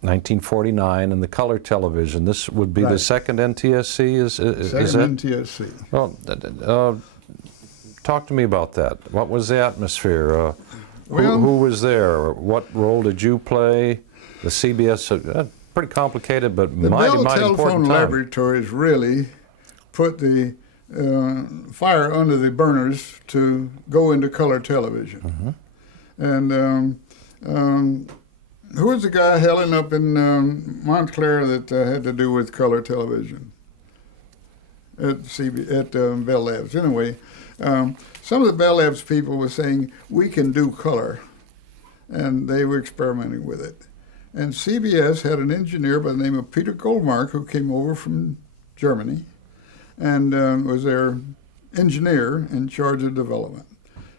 1949, and the color television. This would be Right. the second NTSC, is Second that? NTSC. Well, talk to me about that. What was the atmosphere? Well- who was there? What role did you play? The CBS, pretty complicated, but The Bell mighty Telephone important time. Laboratories really put the fire under the burners to go into color television. And who was the guy hailing up in Montclair that had to do with color television at Bell Labs? Anyway, some of the Bell Labs people were saying, we can do color, and they were experimenting with it. And CBS had an engineer by the name of Peter Goldmark who came over from Germany and was their engineer in charge of development.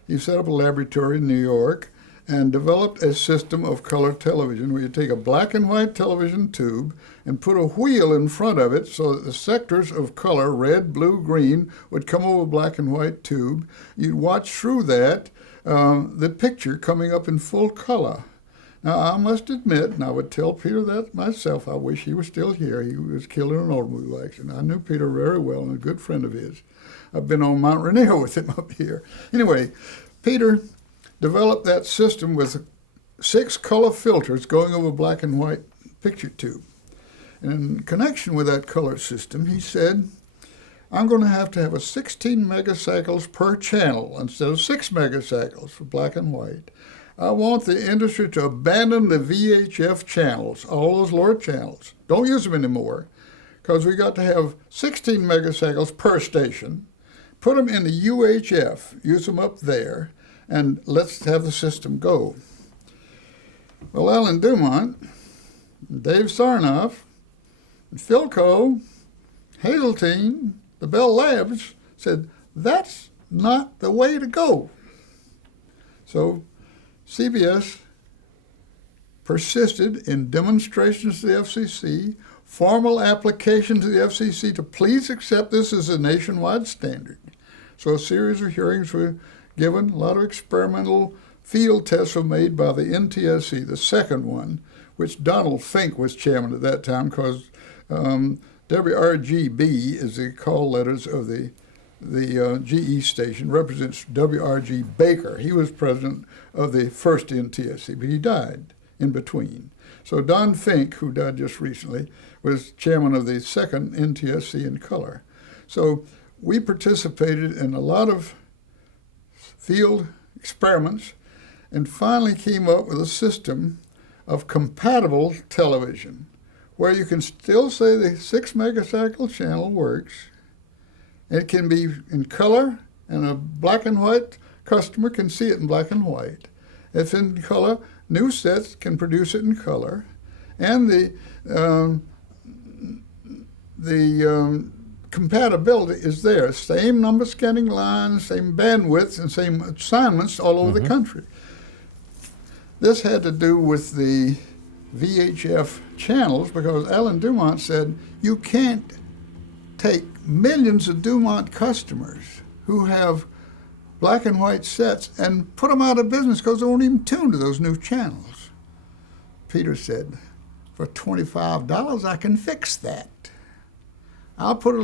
He set up a laboratory in New York and developed a system of color television where you take a black and white television tube and put a wheel in front of it so that the sectors of color, red, blue, green, would come over a black and white tube. You'd watch through that the picture coming up in full color. Now, I must admit, and I would tell Peter that myself, I wish he was still here. He was killed in an automobile accident. I knew Peter very well and a good friend of his. I've been on Mount Rainier with him up here. Anyway, Peter developed that system with 6 color filters going over black and white picture tube. And in connection with that color system, he said, I'm going to have a 16 megacycles per channel instead of 6 megacycles for black and white. I want the industry to abandon the VHF channels, all those lower channels. Don't use them anymore, because we got to have 16 megacycles per station. Put them in the UHF, use them up there, and let's have the system go. Well, Alan Dumont, Dave Sarnoff, Philco, Hazeltine, the Bell Labs said, that's not the way to go. So CBS persisted in demonstrations to the FCC, formal application to the FCC to please accept this as a nationwide standard. So a series of hearings were given, a lot of experimental field tests were made by the NTSC, the second one, which Donald Fink was chairman at that time, because WRGB is the call letters of the GE station, represents WRG Baker. He was president of the first NTSC, but he died in between. So Don Fink, who died just recently, was chairman of the second NTSC in color. So we participated in a lot of field experiments and finally came up with a system of compatible television where you can still say the 6 megacycle channel works. It can be in color, and a black and white customer can see it in black and white. If in color, new sets can produce it in color, and the compatibility is there. Same number scanning lines, same bandwidth, and same assignments all over the country. This had to do with the VHF channels because Alan Dumont said, you can't take millions of Dumont customers who have black and white sets and put them out of business because they won't even tune to those new channels. Peter said, for $25, I can fix that. I'll put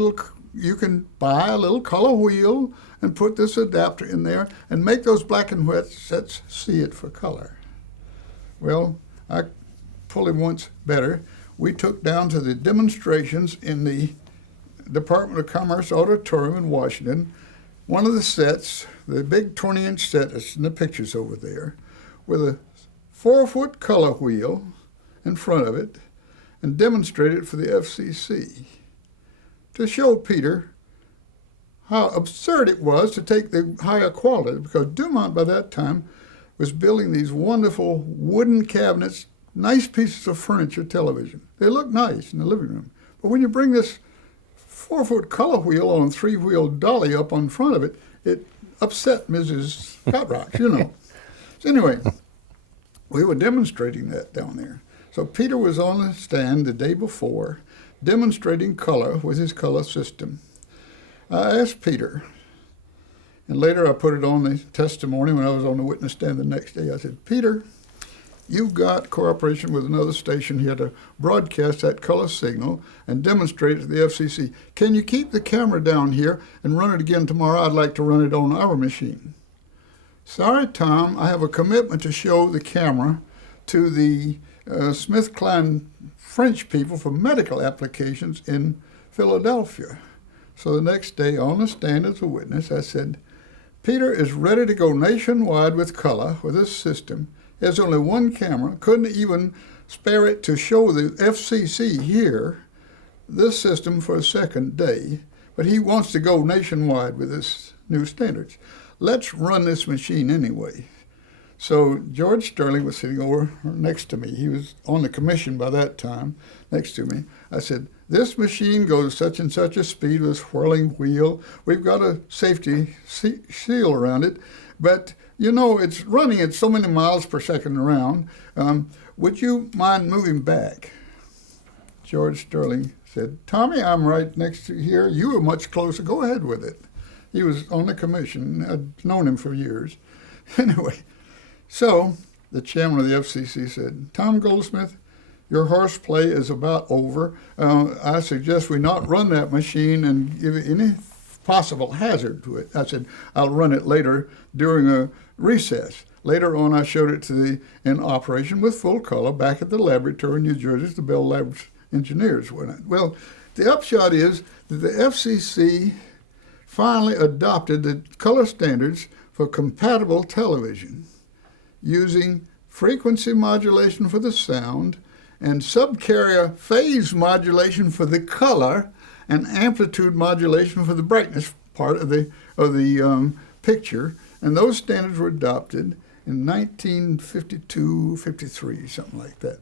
you can buy a little color wheel and put this adapter in there and make those black and white sets see it for color. Well, I pulled him once better. We took down to the demonstrations in the Department of Commerce auditorium in Washington, one of the sets, the big 20-inch set that's in the pictures over there, with a 4-foot color wheel in front of it, and demonstrated it for the FCC to show Peter how absurd it was to take the higher quality, because Dumont by that time was building these wonderful wooden cabinets, nice pieces of furniture television. They look nice in the living room. But when you bring this 4-foot color wheel on a 3-wheel dolly up on front of it, it upset Mrs. Cotrock, you know. So anyway, we were demonstrating that down there. So Peter was on the stand the day before, demonstrating color with his color system. I asked Peter, and later I put it on the testimony when I was on the witness stand the next day. I said, Peter, you've got cooperation with another station here to broadcast that color signal and demonstrate it to the FCC. Can you keep the camera down here and run it again tomorrow? I'd like to run it on our machine. Sorry, Tom, I have a commitment to show the camera to the SmithKline French people for medical applications in Philadelphia. So the next day, on the stand as a witness, I said, Peter is ready to go nationwide with color with this system. He has only one camera, couldn't even spare it to show the FCC here this system for a second day, but he wants to go nationwide with this new standards. Let's run this machine anyway. So George Sterling was sitting over next to me. He was on the commission by that time, next to me. I said, this machine goes such and such a speed with a whirling wheel. We've got a safety seal around it, but you know, it's running at so many miles per second around. Would you mind moving back? George Sterling said, Tommy, I'm right next to here. You were much closer. Go ahead with it. He was on the commission. I'd known him for years. Anyway, so the chairman of the FCC said, Tom Goldsmith, your horseplay is about over. I suggest we not run that machine and give it any possible hazard to it. I said, I'll run it later during a recess. Later on, I showed it in operation with full color back at the laboratory in New Jersey. The Bell Labs engineers went. Well, the upshot is that the FCC finally adopted the color standards for compatible television using frequency modulation for the sound and subcarrier phase modulation for the color and amplitude modulation for the brightness part of the picture. And those standards were adopted in 1952, 53, something like that.